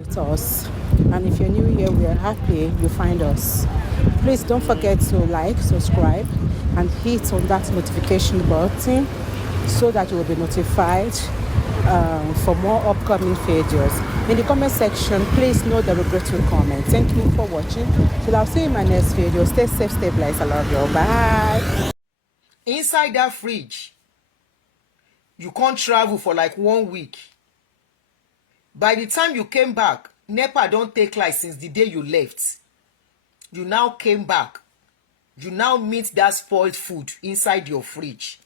with us. And if you're new here, we are happy you find us. Please don't forget to like, subscribe, and hit on that notification button so that you will be notified for more upcoming videos. In the comment section, please note the regretful comment. Thank you for watching. Till I'll see you in my next video. Stay safe, stay blessed. I love you. Bye. Inside that fridge, you can't travel for like 1 week. By the time you came back, NEPA don't take light since the day you left. You now came back. You now meet that spoiled food inside your fridge.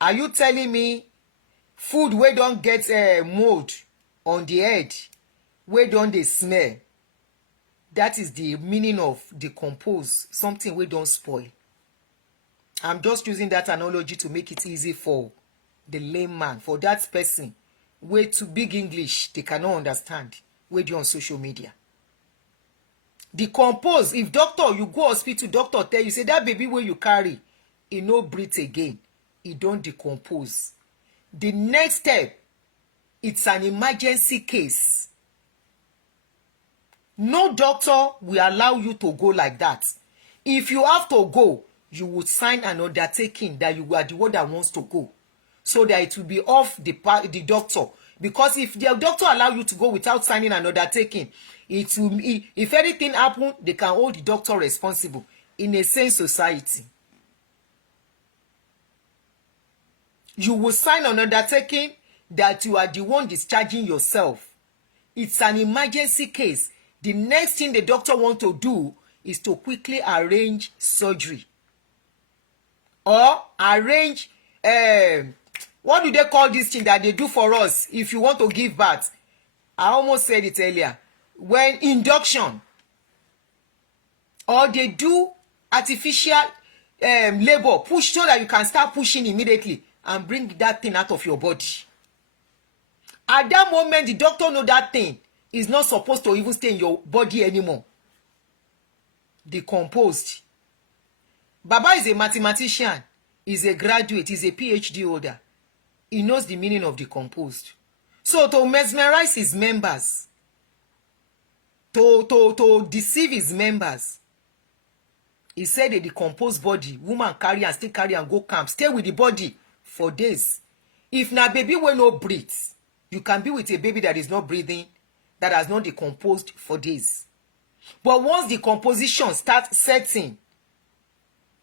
Are you telling me food wey don get mold on the head, wey don dey smell, that is the meaning of decompose, something wey don spoil? I'm just using that analogy to make it easy for the layman, for that person wey too big English they cannot understand, wey dey on social media. Decompose, if doctor, you go hospital, doctor tell you say that baby wey you carry, e no breathe again, e don decompose. The next step, it's an emergency case. No doctor will allow you to go like that. If you have to go, you would sign an undertaking that you are the one that wants to go, so that it will be off the doctor. Because if the doctor allow you to go without signing an undertaking, it will, if anything happen, they can hold the doctor responsible in a sane society. You will sign an undertaking that you are the one discharging yourself. It's an emergency case. The next thing the doctor wants to do is to quickly arrange surgery. Or arrange, what do they call this thing that they do for us if you want to give birth? I almost said it earlier. When induction. Or they do artificial labor, push so that you can start pushing immediately and bring that thing out of your body. At that moment, the doctor know that thing is not supposed to even stay in your body anymore. Decomposed. Baba is a mathematician, is a graduate, is a PhD holder. He knows the meaning of decomposed. So to mesmerize his members, to deceive his members, he said a decomposed body, woman carry and still carry and go camp, stay with the body for days. If na baby will not breathe, you can be with a baby that is not breathing, that has not decomposed for days. But once the decomposition starts setting,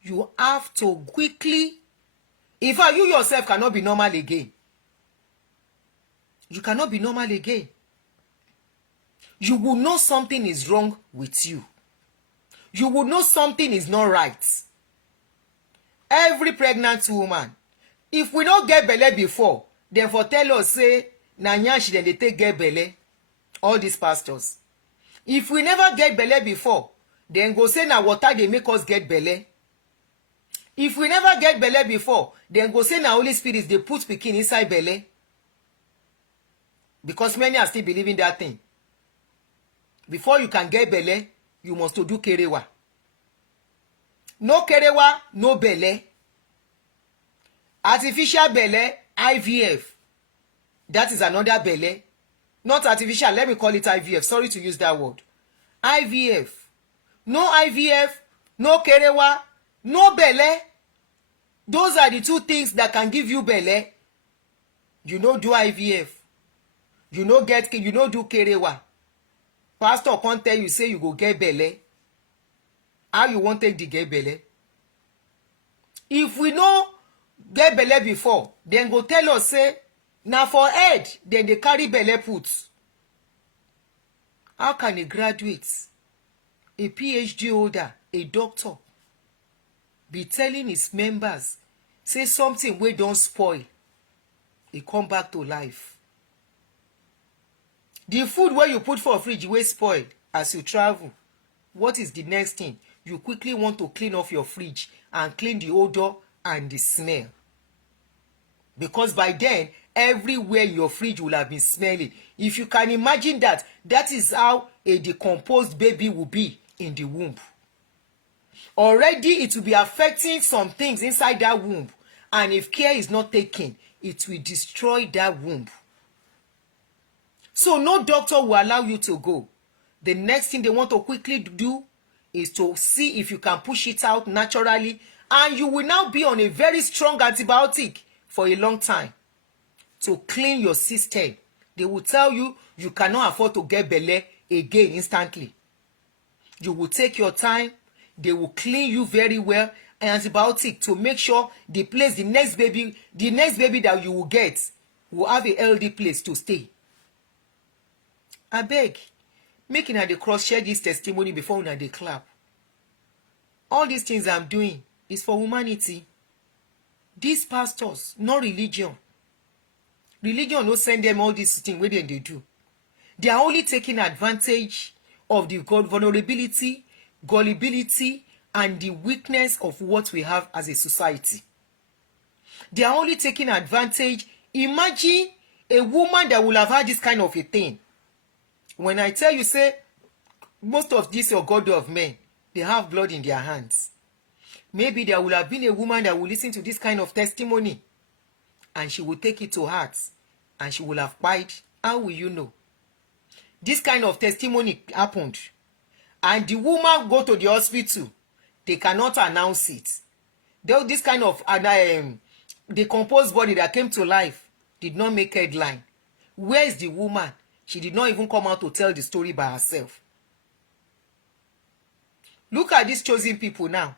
you have to quickly, in fact, you yourself cannot be normal again. You cannot be normal again. You will know something is wrong with you. You will know something is not right. Every pregnant woman, if we don't get belle before, then for tell us say na nyash then they take get belle. All these pastors. If we never get belle before, then go say na water they make us get belle. If we never get belle before, then go say na Holy Spirit they put pikin inside belle. Because many are still believing that thing. Before you can get belle, you must to do kerewa. No kerewa, no belle. Artificial belle, IVF. That is another belle. Not artificial, let me call it IVF. Sorry to use that word. IVF. No IVF, no kerewa, no belle. Those are the two things that can give you belle. You know do IVF. You know do kerewa. Pastor can't tell you say you go get belle. How you want take the get belle? If we know get belle before, then go tell us say na for head then they carry belle put. How can a graduate, a PhD holder, a doctor be telling his members say something wey don spoil, e come back to life? The food where you put for fridge wey spoil as you travel, what is the next thing? You quickly want to clean off your fridge and clean the odor and the smell. Because by then, everywhere in your fridge will have been smelling. If you can imagine that, that is how a decomposed baby will be in the womb. Already it will be affecting some things inside that womb. And if care is not taken, it will destroy that womb. So no doctor will allow you to go. The next thing they want to quickly do is to see if you can push it out naturally, and you will now be on a very strong antibiotic for a long time to clean your system. They will tell you you cannot afford to get belle again instantly. You will take your time. They will clean you very well, and antibiotic to make sure the next baby that you will get will have a healthy place to stay. Abeg, make una dey cross share this testimony before una dey clap. All these things I'm doing is for humanity. These pastors, not religion. Religion no send them all these things wey dem dey do. They are only taking advantage of the vulnerability, gullibility, and the weakness of what we have as a society. They are only taking advantage. Imagine a woman that will have had this kind of a thing. When I tell you, say, most of these your God of men, they have blood in their hands. Maybe there will have been a woman that will listen to this kind of testimony, and she will take it to heart, and she will have cried. How will you know? This kind of testimony happened, and the woman go to the hospital. They cannot announce it. This kind of decomposed body that came to life did not make headline. Where is the woman? She did not even come out to tell the story by herself. Look at these chosen people now.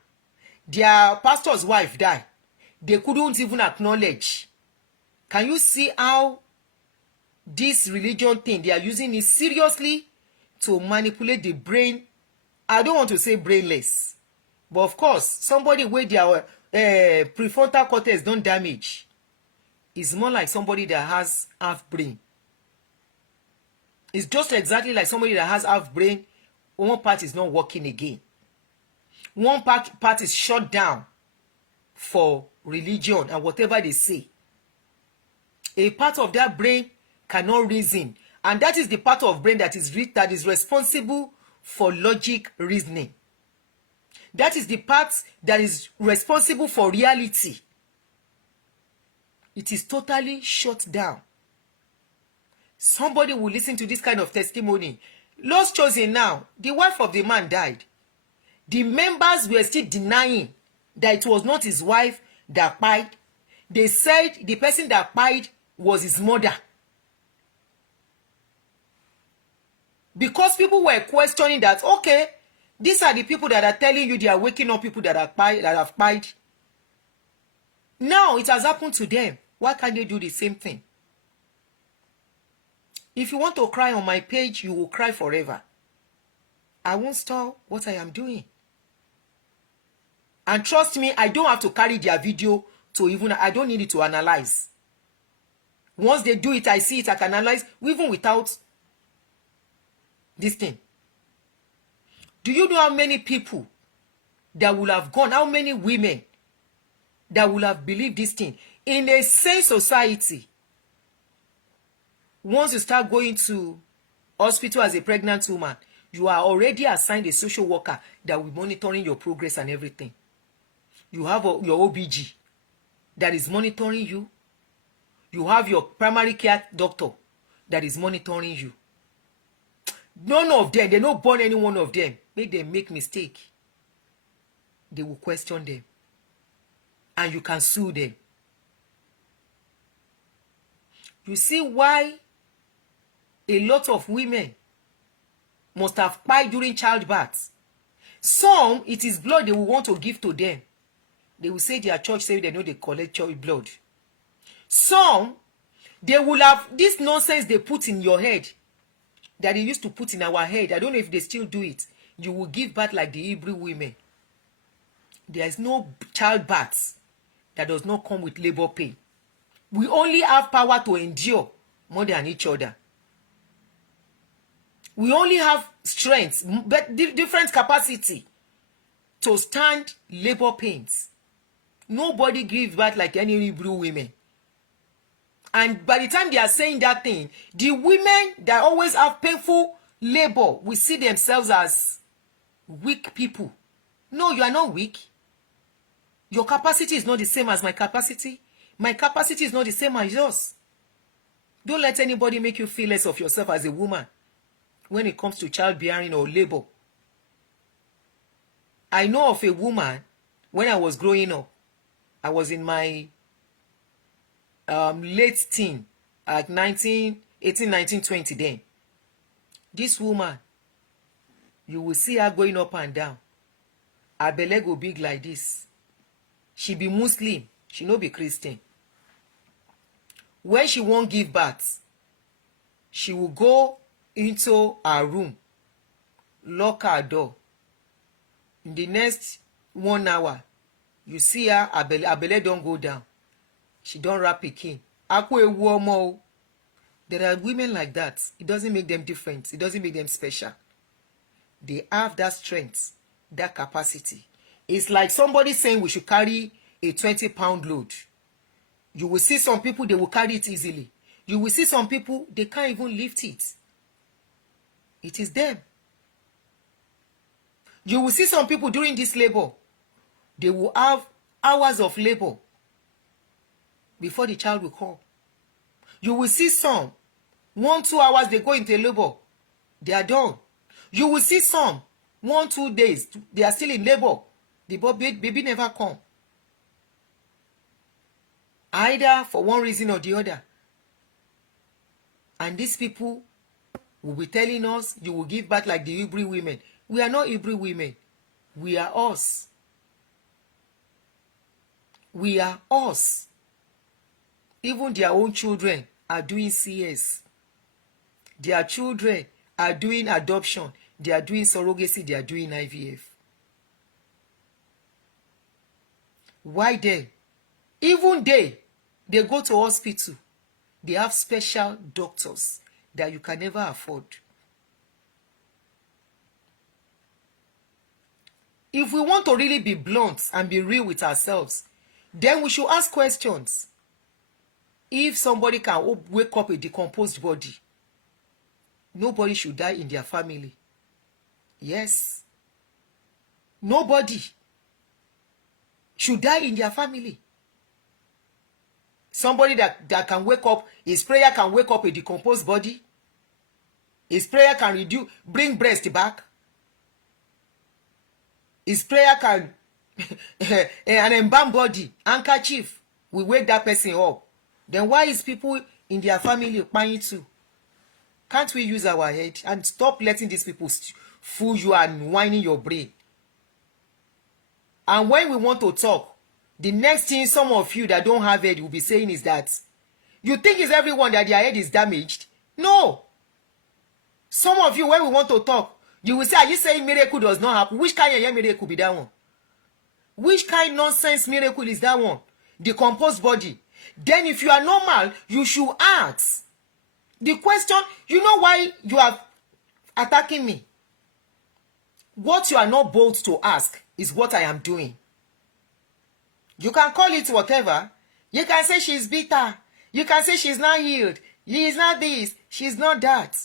Their pastor's wife died. They couldn't even acknowledge. Can you see how this religion thing, they are using it seriously to manipulate the brain? I don't want to say brainless, but of course, somebody where their prefrontal cortex don't damage is more like somebody that has half brain. It's just exactly like somebody that has half brain. One part is not working again. One part is shut down for religion and whatever they say. A part of that brain cannot reason, and that is the part of brain that is responsible for logic reasoning. That is the part that is responsible for reality. It is totally shut down. Somebody will listen to this kind of testimony. Lost chosen now, the wife of the man died. The members were still denying that it was not his wife that died. They said the person that died was his mother. Because people were questioning that, okay, these are the people that are telling you they are waking up people that have died. Now it has happened to them. Why can't they do the same thing? If you want to cry on my page, you will cry forever. I won't stop what I am doing. And trust me, I don't have to carry their video I don't need it to analyze. Once they do it, I see it, I can analyze, even without this thing. Do you know how many people that will have gone, how many women that will have believed this thing? In a sane society, once you start going to hospital as a pregnant woman, you are already assigned a social worker that will be monitoring your progress and everything. You have your OBG that is monitoring you. You have your primary care doctor that is monitoring you. None of them, they don't born any one of them. Make them make mistake. They will question them. And you can sue them. You see why a lot of women must have died during childbirth. Some, it is blood they will want to give to them. They will say their church say they know they collect child blood. Some, they will have this nonsense they put in your head that they used to put in our head. I don't know if they still do it. You will give birth like the Hebrew women. There is no childbirth that does not come with labor pain. We only have power to endure more than each other. We only have strength, but different capacity to stand labor pains. Nobody gives birth like any Hebrew women. And by the time they are saying that thing, the women that always have painful labor will see themselves as weak people. No, you are not weak. Your capacity is not the same as my capacity. My capacity is not the same as yours. Don't let anybody make you feel less of yourself as a woman when it comes to childbearing or labor. I know of a woman, when I was growing up, I was in my late teen, at 18, 19, 20 then. This woman, you will see her going up and down. Her belly go big like this. She be Muslim, she no be Christian. When she won't give birth, she will go into her room, lock her door. In the next 1 hour, you see her belly don't go down. She don't wrap pikin. There are women like that. It doesn't make them different. It doesn't make them special. They have that strength, that capacity. It's like somebody saying we should carry a 20-pound load. You will see some people, they will carry it easily. You will see some people, they can't even lift it. It is them. You will see some people during this labor, they will have hours of labor before the child will come. You will see some, 1-2 hours they go into labor, they are done. You will see some, 1-2 days, they are still in labor. The baby never come. Either for one reason or the other. And these people will be telling us, you will give back like the Hebrew women. We are not Hebrew women. We are us. We are us. Even their own children are doing CS. Their children are doing adoption. They are doing surrogacy. They are doing IVF. Why then? Even they go to hospital. They have special doctors that you can never afford. If we want to really be blunt and be real with ourselves, then we should ask questions. If somebody can wake up a decomposed body, nobody should die in their family. Yes. Nobody should die in their family. Somebody that can wake up, his prayer can wake up a decomposed body. His prayer can bring breast back. His prayer can, an embalmed body, handkerchief, will wake that person up. Then why is people in their family buying too? Can't we use our head and stop letting these people fool you and whining your brain? And when we want to talk, the next thing some of you that don't have head will be saying is that you think it's everyone that their head is damaged. No. Some of you, when we want to talk, you will say, are you saying miracle does not happen? Which kind of miracle be that one? Which kind of nonsense miracle is that one? Decomposed body. Then if you are normal, you should ask. The question, you know why you are attacking me? What you are not bold to ask is what I am doing. You can call it whatever. You can say she's bitter. You can say she's not healed. He is not this. She's not that.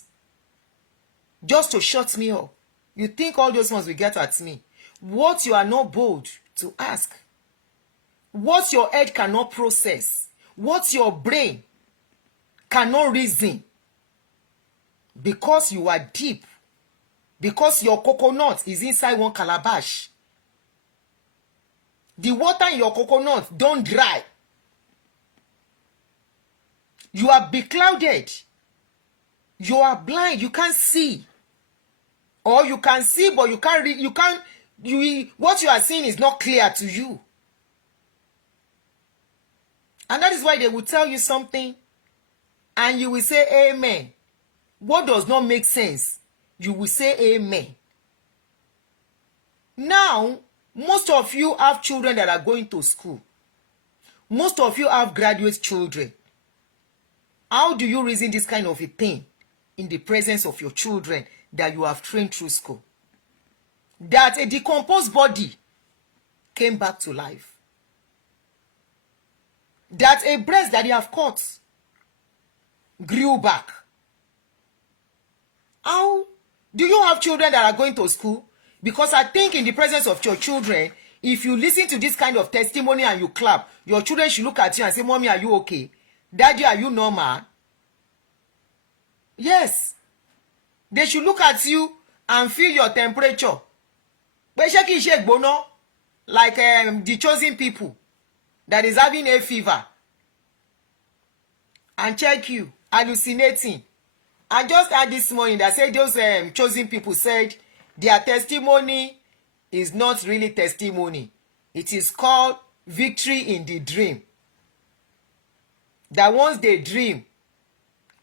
Just to shut me up. You think all those ones will get at me. What you are not bold to ask. What your head cannot process. What your brain cannot reason. Because you are deep. Because your coconut is inside one calabash. The water in your coconut don't dry. You are beclouded. You are blind. You can't see. Or you can see, but you can't read. What you are seeing is not clear to you. And that is why they will tell you something and you will say amen. What does not make sense, you will say amen. Now, most of you have children that are going to school. Most of you have graduate children. How do you reason this kind of a thing in the presence of your children that you have trained through school? That a decomposed body came back to life. That a breast that you have cut grew back. How do you have children that are going to school? Because I think in the presence of your children, if you listen to this kind of testimony and you clap, your children should look at you and say, Mommy, are you okay? Daddy, are you normal? Yes. They should look at you and feel your temperature. But ṣé kìí ṣe gbóná like the chosen people that is having a fever and check you hallucinating. I just heard this morning that said those chosen people said their testimony is not really testimony. It is called victory in the dream. That once they dream,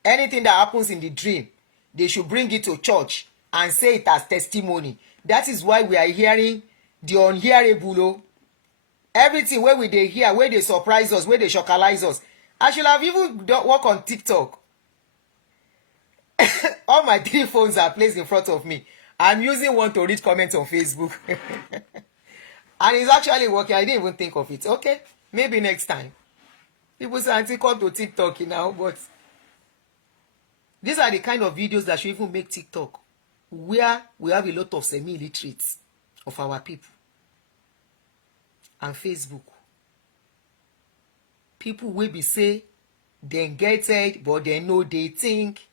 anything that happens in the dream, they should bring it to church and say it as testimony. That is why we are hearing the unhearable. Everything where we dey hear, where they surprise us, where they shockalize us. I should have even work on TikTok. All my 3 phones are placed in front of me. I'm using one to read comments on Facebook. And it's actually working. I didn't even think of it. Okay, maybe next time. People say, Aunty, come to TikTok now, but these are the kind of videos that should even make TikTok, where we have a lot of semi-illiterates of our people. And Facebook. People will be say, they get it, but they know they think.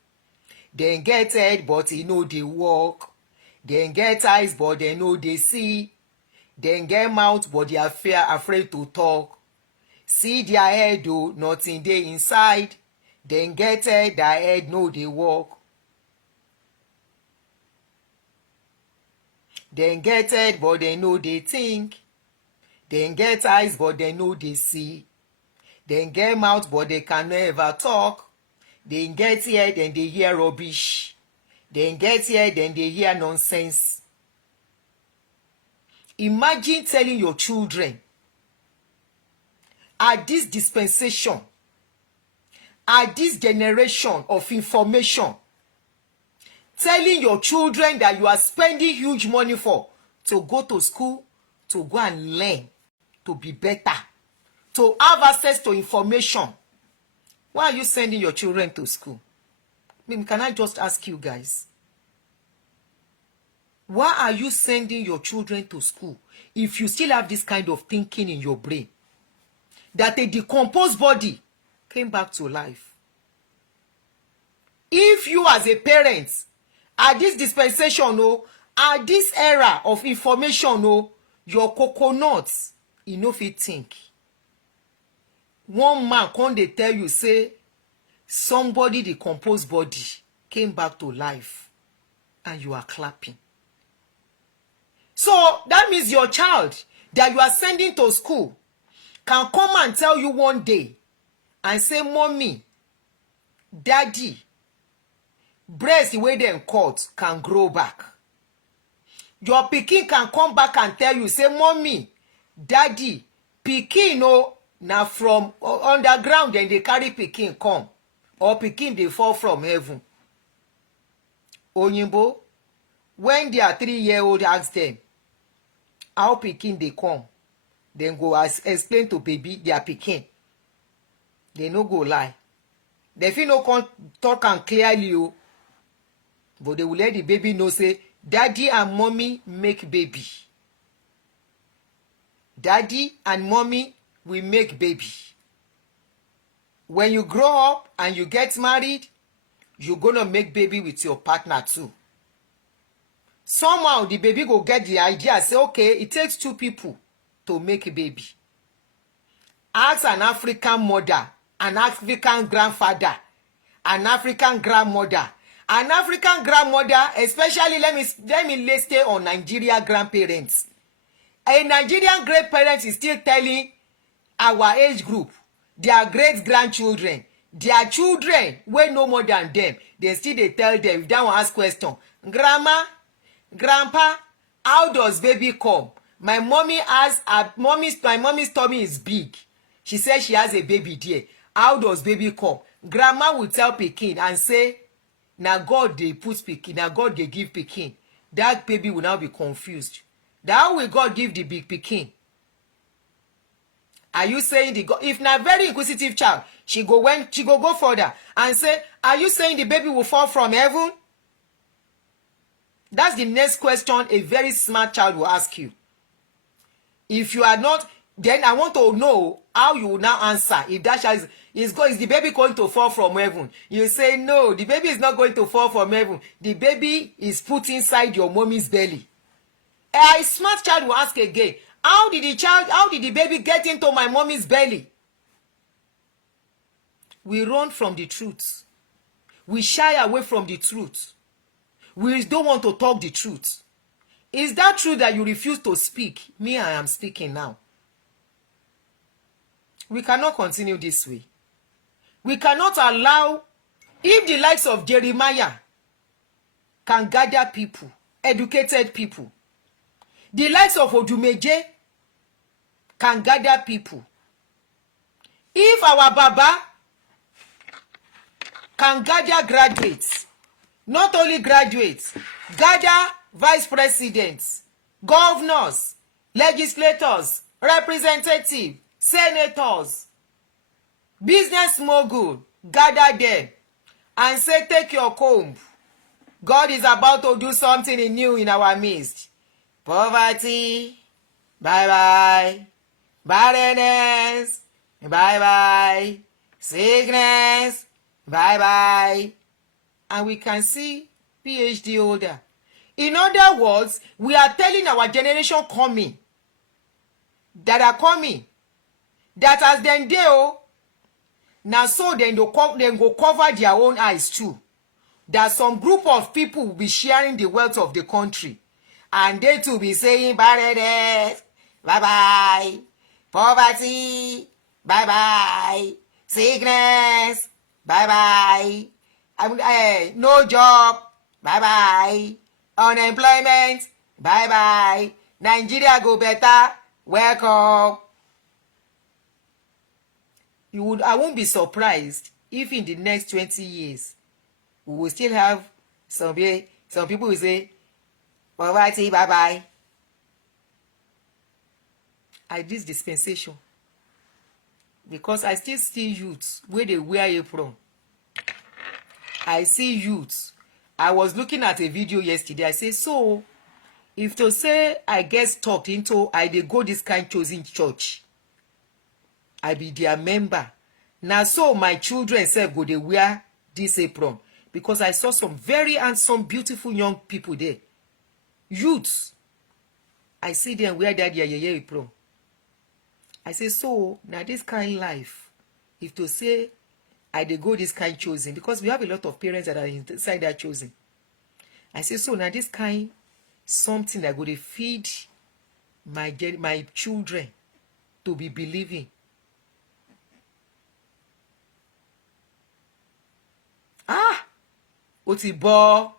They get it, but they know they walk. They get eyes, but they know they see. They get mouth, but they are afraid to talk. See their head though, nothing they inside. They get it, their head know they walk. They get it, but they know they think. They get eyes, but they know they see. They get mouth, but they can never talk. They get ear, then they hear rubbish. They get ear, then they hear nonsense. Imagine telling your children, at this dispensation, at this generation of information, telling your children that you are spending huge money for to go to school, to go and learn, to be better, to have access to information. Why are you sending your children to school? I mean, can I just ask you guys? Why are you sending your children to school if you still have this kind of thinking in your brain? That a decomposed body came back to life. If you as a parent, at this dispensation, at this era of information, your coconuts, you no fit think. One man come dey tell you say somebody decomposed body came back to life and you are clapping. So that means your child that you are sending to school can come and tell you one day and say, Mommy, Daddy, breast the way dem cut can grow back. Your pikin can come back and tell you, say, Mommy, Daddy, pikin na from underground then they carry pikin come, or pikin they fall from heaven. Oyinbo, when their 3-year-old ask them how pikin they come, then go explain to baby their pikin. They no go lie. They fit no come talk and clearly, but they will let the baby know say Daddy and Mommy make baby. Daddy and Mommy will make baby. When you grow up and you get married, you're gonna make baby with your partner too. Somehow the baby go get the idea, say, okay, it takes 2 people to make a baby. Ask an African mother, an African grandfather, an African grandmother. An African grandmother, especially let me stay on Nigeria grandparents. A Nigerian grandparent is still telling our age group, their great-grandchildren, their children wey no more than them, they still dey tell them, if that one ask question, Grandma, Grandpa, how does baby come? My mommy my mommy's tummy is big. She says she has a baby there. How does baby come? Grandma will tell pikin and say, na God dey put pikin, na God dey give pikin. That baby will now be confused. How will God give the big pikin? Are you saying the God? If na very inquisitive child, she go go further and say, are you saying the baby will fall from heaven? That's the next question a very smart child will ask you. If you are not, Then I want to know how you will now answer. If that child is the baby going to fall from heaven? You say no, the baby is not going to fall from heaven. The baby is put inside your mommy's belly. A smart child will ask again, how did the baby get into my mommy's belly? We run from the truth. We shy away from the truth. We don't want to talk the truth. Is that true that you refuse to speak? Me, I am speaking now. We cannot continue this way. We cannot allow, if the likes of Jeremiah can gather people, educated people, the likes of Odumeje can gather people. If our Baba can gather graduates, not only graduates, gather vice presidents, governors, legislators, representatives, senators, business mogul, gather them and say, take your comb. God is about to do something new in our midst. Poverty, bye-bye. Barrenness, bye-bye. Sickness, bye-bye. And we can see PhD holder. In other words, we are telling our generation coming, that as them dey now so then go cover their own eyes too. That some group of people will be sharing the wealth of the country, and they too be saying barrenness, bye-bye, poverty, bye-bye, sickness, bye-bye, no job, bye-bye, unemployment, bye-bye, Nigeria go better, welcome. I won't be surprised if in the next 20 years we will still have some people will say poverty, bye-bye. I this dispensation because I still see youths where they wear apron. I see youths. I was looking at a video yesterday. I say, so if to say I get talked into they go this kind chosen church, I be their member. Now so my children self go they wear this apron because I saw some very handsome, beautiful young people there. Youths. I see them wear that their apron. I say, so now this kind life, if to say they go this kind chosen, because we have a lot of parents that are inside that chosen. I say, so now this kind something that go to feed my children to be believing. Ó ti bọ́,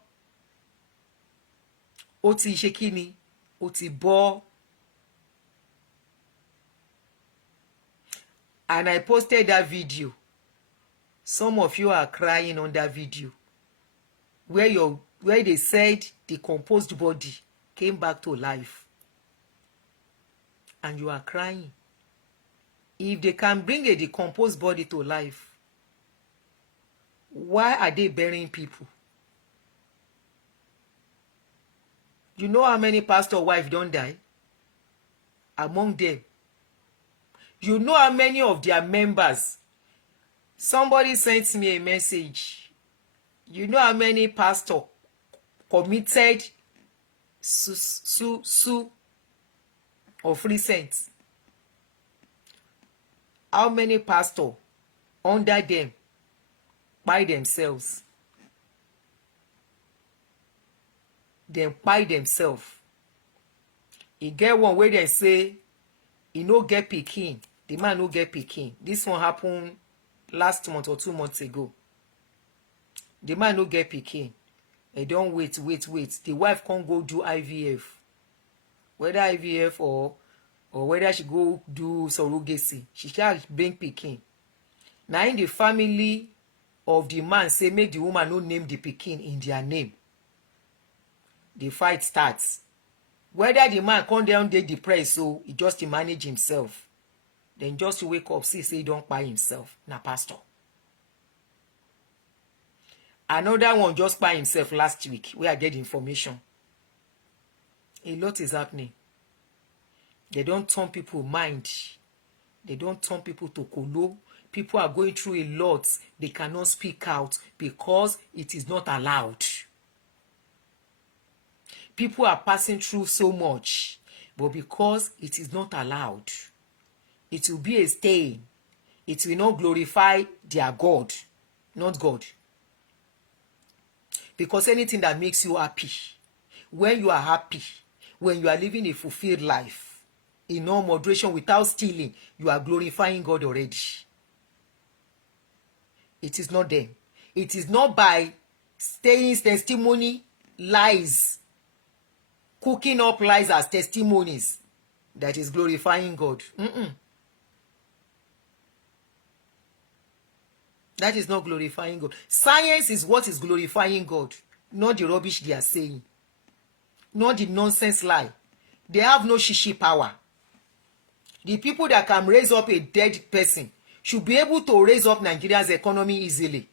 ó ti ṣe kíni, ó ti bọ́. And I posted that video. Some of you are crying on that video where they said the decomposed body came back to life. And you are crying. If they can bring a decomposed body to life, why are they burying people? You know how many pastor wives don't die? Among them. You know how many of their members? Somebody sent me a message. You know how many pastor committed of recent? How many pastor under them by themselves? Them by themselves. E get one where they say he no get pikin. The man no get pikin. This one happened last month or 2 months ago. The man no get pikin. They don't wait. The wife can't go do IVF. Whether IVF or whether she go do surrogacy, she shall bring pikin. Now in the family of the man say make the woman no name the pikin in their name. The fight starts. Whether the man come down dey depressed, so he just manage himself. Then just wake up, see say he don't buy himself. Na pastor. Another one just by himself last week. We are getting information. A lot is happening. They don't turn people mind. They don't turn people to kolo. People are going through a lot. They cannot speak out because it is not allowed. People are passing through so much, but because it is not allowed, it will be a stain. It will not glorify their God, not God. Because anything that makes you happy, when you are happy, when you are living a fulfilled life, in all moderation, without stealing, you are glorifying God already. It is not them. It is not by staying testimony lies, cooking up lies as testimonies, that is glorifying God. That is not glorifying God. Science is what is glorifying God, not the rubbish they are saying, not the nonsense lie. They have no shishi power. The people that can raise up a dead person should be able to raise up Nigeria's economy easily.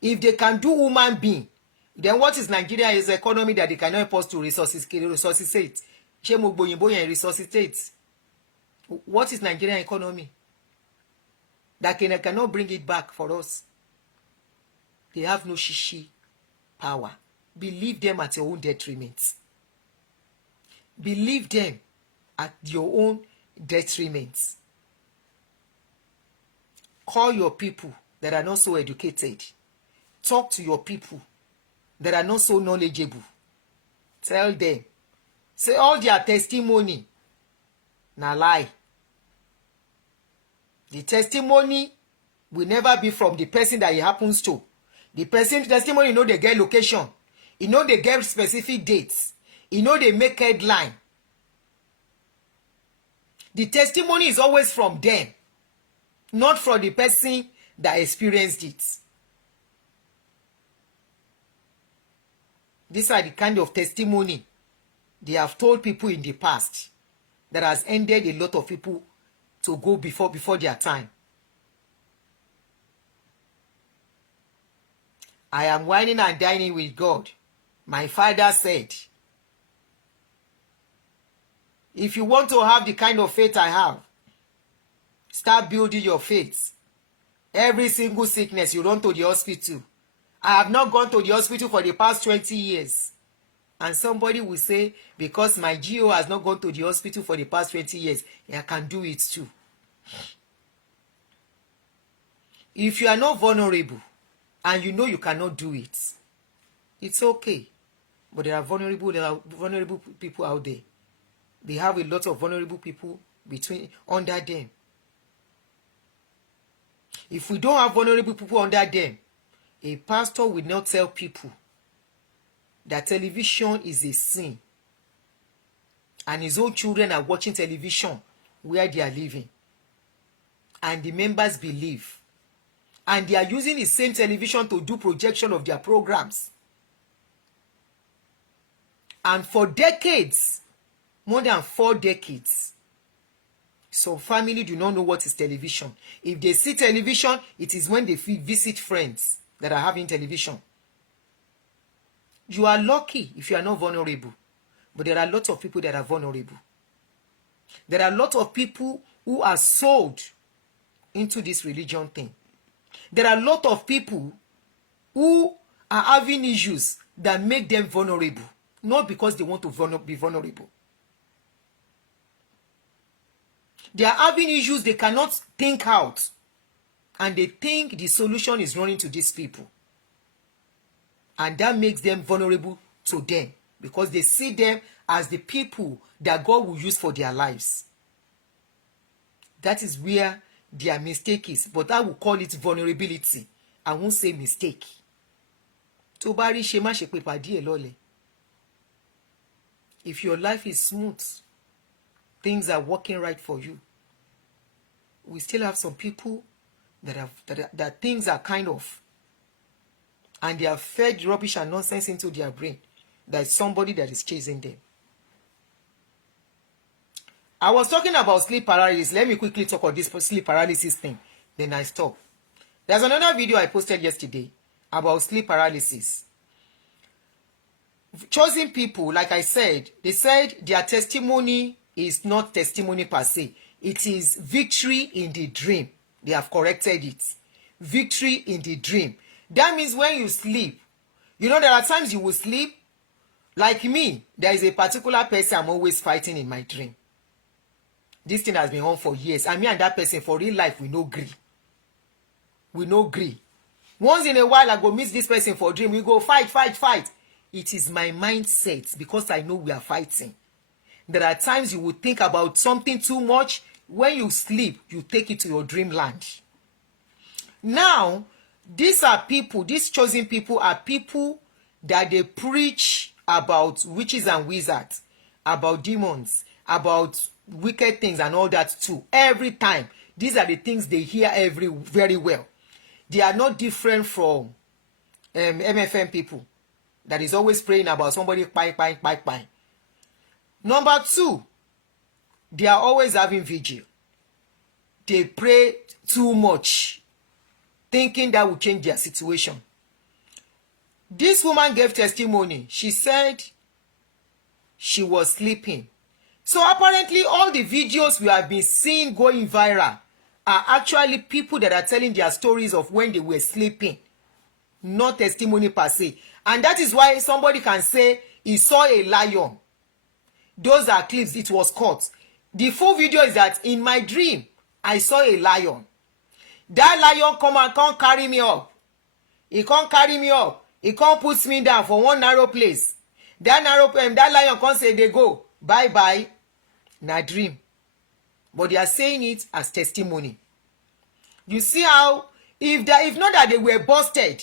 If they can do human being, then what is Nigeria's economy that they cannot help us to resuscitate? Resuscitate. What is Nigerian economy that cannot bring it back for us? They have no shishi power. Believe them at your own detriment. Believe them at your own detriment. Call your people that are not so educated. Talk to your people that are not so knowledgeable. Tell them. Say all their testimony na lie. The testimony will never be from the person that it happens to. The person testimony, you know, they get location. You know, they get specific dates. You know, they make headline. The testimony is always from them, not from the person that experienced it. These are the kind of testimony they have told people in the past that has ended a lot of people to go before their time. I am whining and dining with God. My father said, if you want to have the kind of faith I have, start building your faith. Every single sickness, you run to the hospital. I have not gone to the hospital for the past 20 years. And somebody will say, because my GO has not gone to the hospital for the past 20 years, I can do it too. If you are not vulnerable, and you know you cannot do it, it's okay. But there are vulnerable people out there. They have a lot of vulnerable people under them. If we don't have vulnerable people under them, a pastor will not tell people that television is a sin and his own children are watching television where they are living, and the members believe, and they are using the same television to do projection of their programs. And for decades, more than 4 decades, some family do not know what is television. If they see television, it is when they visit friends that are having television. You are lucky if you are not vulnerable. But there are lots of people that are vulnerable. There are a lot of people who are sold into this religion thing. There are a lot of people who are having issues that make them vulnerable, not because they want to be vulnerable. They are having issues they cannot think out, and they think the solution is running to these people. And that makes them vulnerable to them, because they see them as the people that God will use for their lives. That is where their mistake is. But I will call it vulnerability. I won't say mistake. If your life is smooth, things are working right for you, we still have some people that things are kind of, and they have fed rubbish and nonsense into their brain. There's somebody that is chasing them. I was talking about sleep paralysis. Let me quickly talk about this sleep paralysis thing. Then I stop. There's another video I posted yesterday about sleep paralysis. Chosen people, like I said, they said their testimony is not testimony per se. It is victory in the dream. They have corrected it. Victory in the dream. That means when you sleep, you know there are times you will sleep. Like me, there is a particular person I'm always fighting in my dream. This thing has been on for years. And me and that person, for real life, we no gree. We no gree. Once in a while, I go meet this person for dream. We go fight, fight, fight. It is my mindset because I know we are fighting. There are times you will think about something too much. When you sleep, you take it to your dreamland. Now, these are people, these chosen people are people that they preach about witches and wizards, about demons, about wicked things and all that too. Every time. These are the things they hear very well. They are not different from MFM people that is always praying about somebody bye. Number 2, they are always having vigil. They pray too much, thinking that will change their situation. This woman gave testimony. She said she was sleeping. So apparently all the videos we have been seeing going viral are actually people that are telling their stories of when they were sleeping, not testimony per se. And that is why somebody can say he saw a lion. Those are clips, it was caught. The full video is that in my dream, I saw a lion. That lion can't carry me up. He can't carry me up. He can't put me down for one narrow place. That lion can't say they go. Bye. Na dream. But they are saying it as testimony. You see how, if not that they were busted,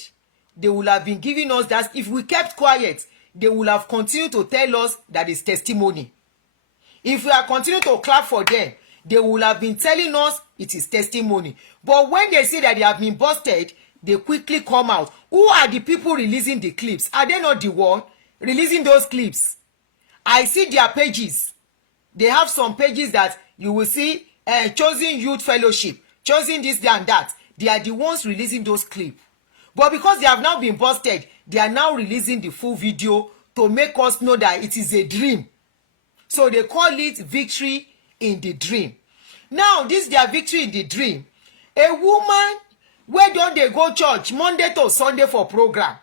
they would have been giving us that. If we kept quiet, they would have continued to tell us that is testimony. If we are continuing to clap for them, they would have been telling us it is testimony. But when they say that they have been busted, they quickly come out. Who are the people releasing the clips? Are they not the one releasing those clips? I see their pages. They have some pages that you will see, chosen youth fellowship, chosen this and that. They are the ones releasing those clips. But because they have now been busted, they are now releasing the full video to make us know that it is a dream. So they call it victory in the dream. Now, this is their victory in the dream. A woman, where don't they go church Monday to Sunday for program?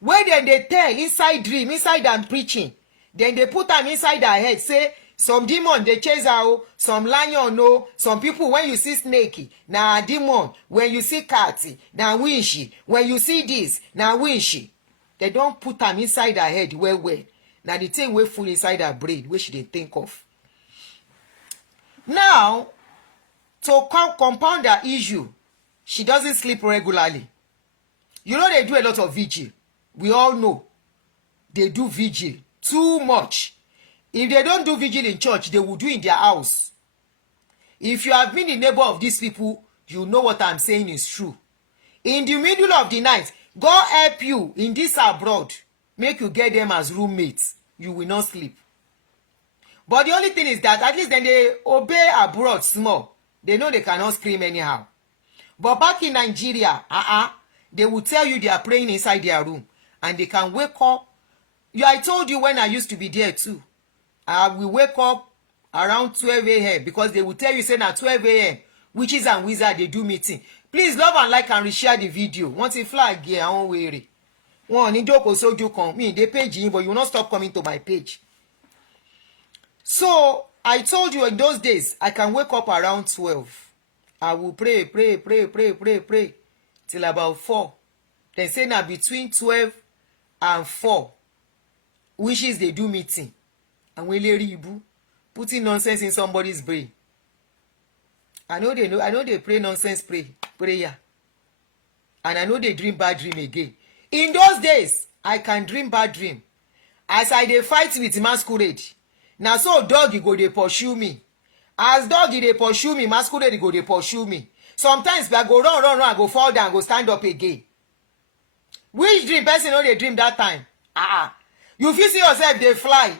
Where then they tell inside dream, inside them preaching. Then they put them inside their head, say, some demon they chase out, some lion no, some people when you see snake, na demon, when you see cat, na winchy, when you see this, na winchy. They don't put them inside their head well. Now the thing we full inside her brain, which they think of. Now, to compound that issue, she doesn't sleep regularly. You know they do a lot of vigil. We all know they do vigil too much. If they don't do vigil in church, they will do in their house. If you have been a neighbor of these people, you know what I'm saying is true. In the middle of the night, God help you in this abroad. Make you get them as roommates. You will not sleep. But the only thing is that at least then they obey abroad small. They know they cannot scream anyhow. But back in Nigeria, they will tell you they are praying inside their room. And they can wake up. I told you when I used to be there too. We wake up around 12 a.m. because they will tell you, say, at 12 a.m. witches and wizards, they do meeting. Please love and like and reshare the video. Once a flag here, I won't worry. One, in joke also do come. Me, they page in, but you will not stop coming to my page. So, I told you in those days, I can wake up around 12. I will pray till about 4. Then say now between 12 and 4, wishes they do meeting. And we putting nonsense in somebody's brain. I know they pray nonsense prayer. And I know they dream bad dream again. In those days, I can dream bad dream. As I dey fight with masquerade. Now so doggy go dey pursue me. As doggy dey pursue me, masquerade go dey pursue me. Sometimes I go run, I go fall down, go stand up again. Which dream person know they dream that time? You feel see yourself they fly.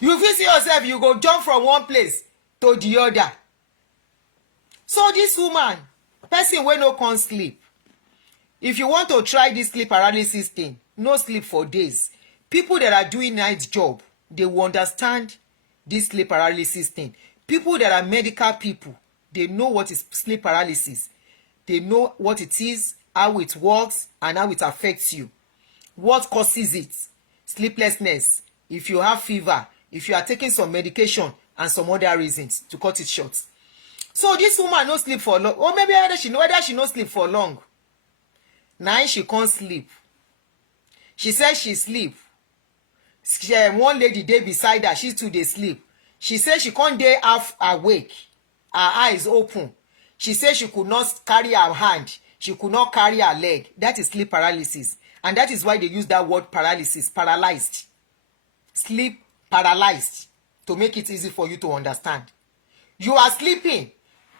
You feel see yourself you go jump from one place to the other. So this woman, person wey no can sleep. If you want to try this sleep paralysis thing, no sleep for days. People that are doing night job, they will understand this sleep paralysis thing. People that are medical people, they know what is sleep paralysis. They know what it is, how it works, and how it affects you. What causes it? Sleeplessness, if you have fever, if you are taking some medication, and some other reasons, to cut it short. So this woman no sleep for long, or maybe whether she no sleep for long. Now she can't sleep. She said she sleep. One lady dey beside her, she too dey sleep. She said she can't dey half awake, her eyes open. She said she could not carry her hand, she could not carry her leg. That is sleep paralysis, and that is why they use that word paralysis, paralyzed. Sleep paralyzed, to make it easy for you to understand. You are sleeping,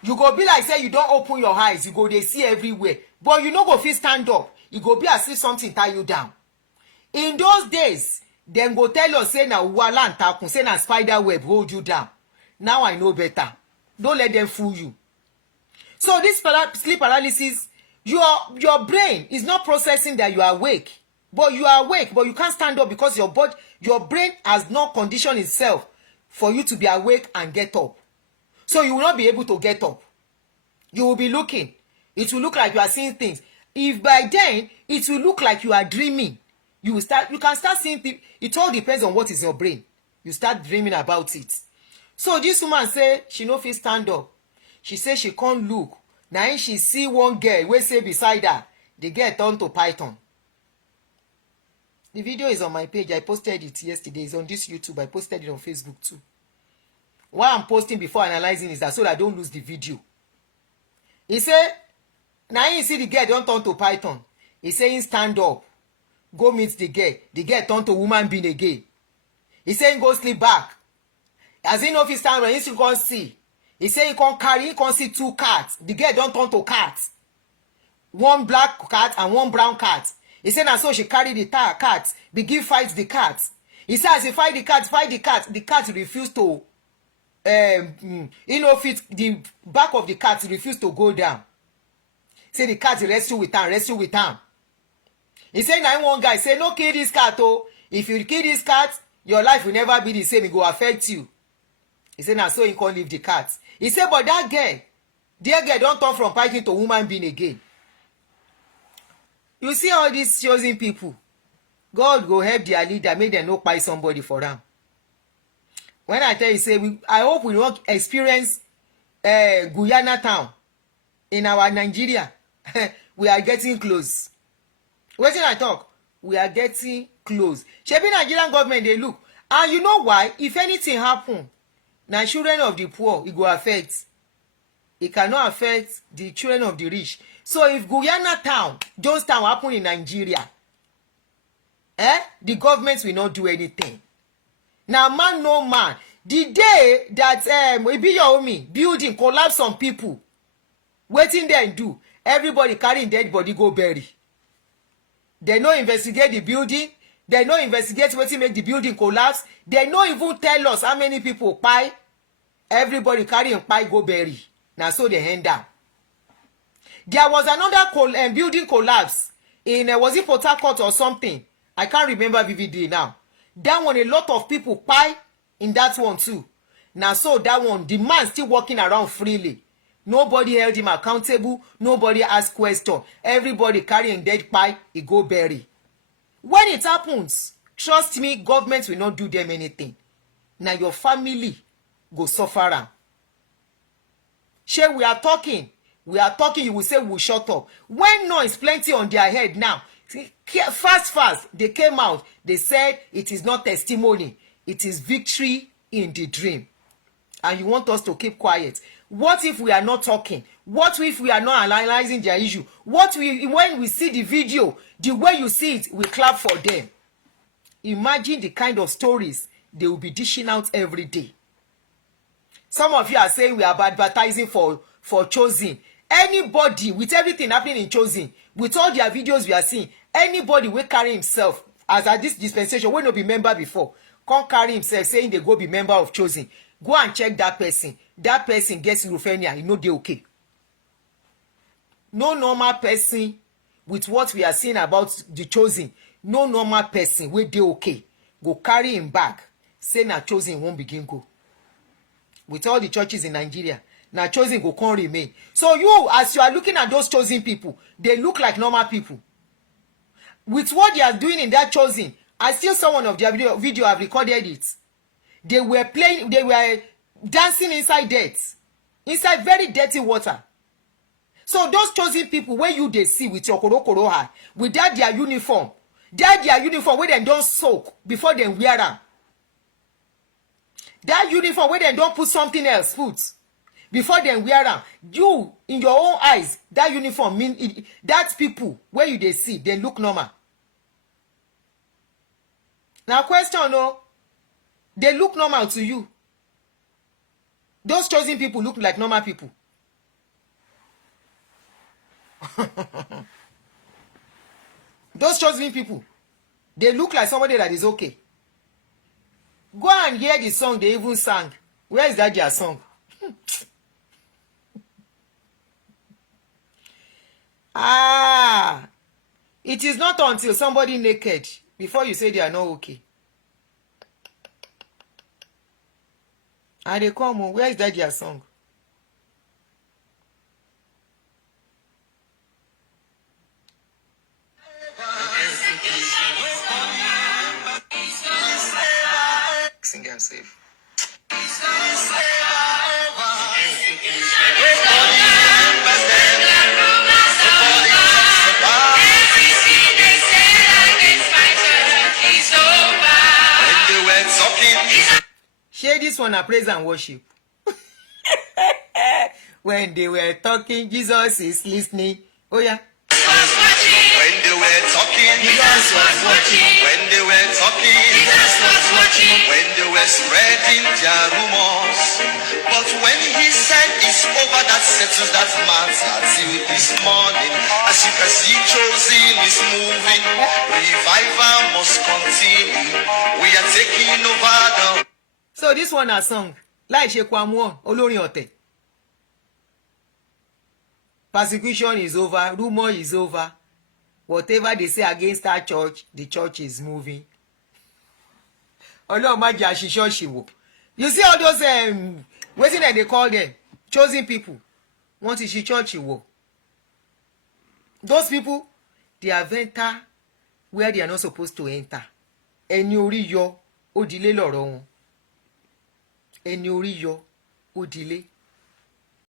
you go be like say you don't open your eyes, you go dey see everywhere, but you no go fit stand up. You go be as if something tie you down. In those days, dem go tell us say na wala and takun, say na spider web hold you down. Now I know better. Don't let them fool you. So this sleep paralysis, your brain is not processing that you are awake, but you are awake, but you can't stand up because your brain has not conditioned itself for you to be awake and get up. So you will not be able to get up. You will be looking. It will look like you are seeing things. If by then it will look like you are dreaming, you can start seeing people. It all depends on what is in your brain. You start dreaming about it. So this woman say she no fit stand up. She say she can't look. Now she see one girl wey say beside her, the girl turn to python. The video is on my page. I posted it yesterday. It's on this YouTube. I posted it on Facebook too. Why I'm posting before analyzing is that so that I don't lose the video. He say, now you see the girl don't turn to python. He saying stand up, go meet the girl. The girl turn to woman being again. He saying go sleep back. As he know if he stand up, he still can't see. He say he can't see two cats. The girl don't turn to cats. One black cat and one brown cat. He said na so she carry the cat, begin fight the cat. He said as he fight the cat refuse to fit the back of the cat refuse to go down. Say the cat wrestle with am. He say na one guy say no kill this cat oh. If you kill this cat, your life will never be the same, it go affect you. He say na so he can't leave the cat. He say but that girl, dear girl don't turn from python to woman being again. You see all these chosen people, God go help their leader, make them no kpai somebody for them. When I tell you, say, I hope we won't experience Guyana town in our Nigeria. We are getting close. Wetin I talk? We are getting close. Shebi Nigerian government, they look. And you know why? If anything happen, na children of the poor, it go affect. It cannot affect the children of the rich. So if Guyana town, Jonestown happen in Nigeria, the government will not do anything. Now man no man. The day that Ibiyomi building collapse on people, waiting there and do, everybody carrying dead body go bury. They no investigate the building. They no investigate wetin make the building collapse. They no even tell us how many people kpai. Everybody carrying kpai go bury. Now so they end down. There was another building collapse in was it Port Harcourt or something? I can't remember vividly now. That one, a lot of people kpai in that one too. Now so that one, the man still walking around freely. Nobody held him accountable. Nobody asked question. Everybody carrying dead kpai, he go bury. When it happens, trust me, government will not do them anything. Now your family go suffer am. Shey we are talking, you will say we shut up. When noise plenty on their head now, fast, they came out, they said it is not testimony, it is victory in the dream. And you want us to keep quiet. What if we are not talking? What if we are not analyzing their issue? When we see the video, the way you see it, we clap for them. Imagine the kind of stories they will be dishing out every day. Some of you are saying we are advertising for Chosen. Anybody with everything happening in Chosen, with all their videos we are seeing, anybody will carry himself as at this dispensation will not be member before, can't carry himself saying they go be member of Chosen. Go and check that person. That person gets schizophrenia, you know they okay. No normal person with what we are seeing about the Chosen, no normal person will they okay. Go carry him back, say na chosen won't begin go. With all the churches in Nigeria, na chosen go come remain. So you, as you are looking at those chosen people, they look like normal people. With what they are doing in that chosen, I still saw one of their video, I've recorded it. They were dancing inside dirt, inside very dirty water. So those chosen people, where you they see with your koro eye, without their uniform, where they don't soak before they wear them. That uniform where they don't put something else, before they wear them. You, in your own eyes, that uniform mean that people where you they see, they look normal. Now question, no, they look normal to you. Those chosen people look like normal people. Those chosen people, they look like somebody that is okay. Go and hear the song they even sang. Where is that their song? It is not until somebody naked before you say they are not okay. And they come on, where is that their song? Sing and save. Share this one, a praise and worship. When they were talking, Jesus is listening. Oh yeah. When they were talking, Jesus was watching. when they were talking, Jesus was watching. when they were spreading their rumors. But when he said it's over, that settles that matter till this morning. As you can see, chosen is moving. Revival must continue. We are taking over the. So this one a song. Like Shekwamuon, Olórin Ọ̀tẹ̀. Persecution is over, rumor is over. Whatever they say against that church, the church is moving. Ọlọ́run má jẹ́ a ṣì ṣọ́ọ̀ṣì wò. You see all those wetin dem dey call them, chosen people. Wọ́n ti ṣì church wò. Those people, they have entered where they are not supposed to enter. Ẹni orí yọ, ó dilé lọ̀rọ̀ wọn. Ẹni orí yọ, ó dilé.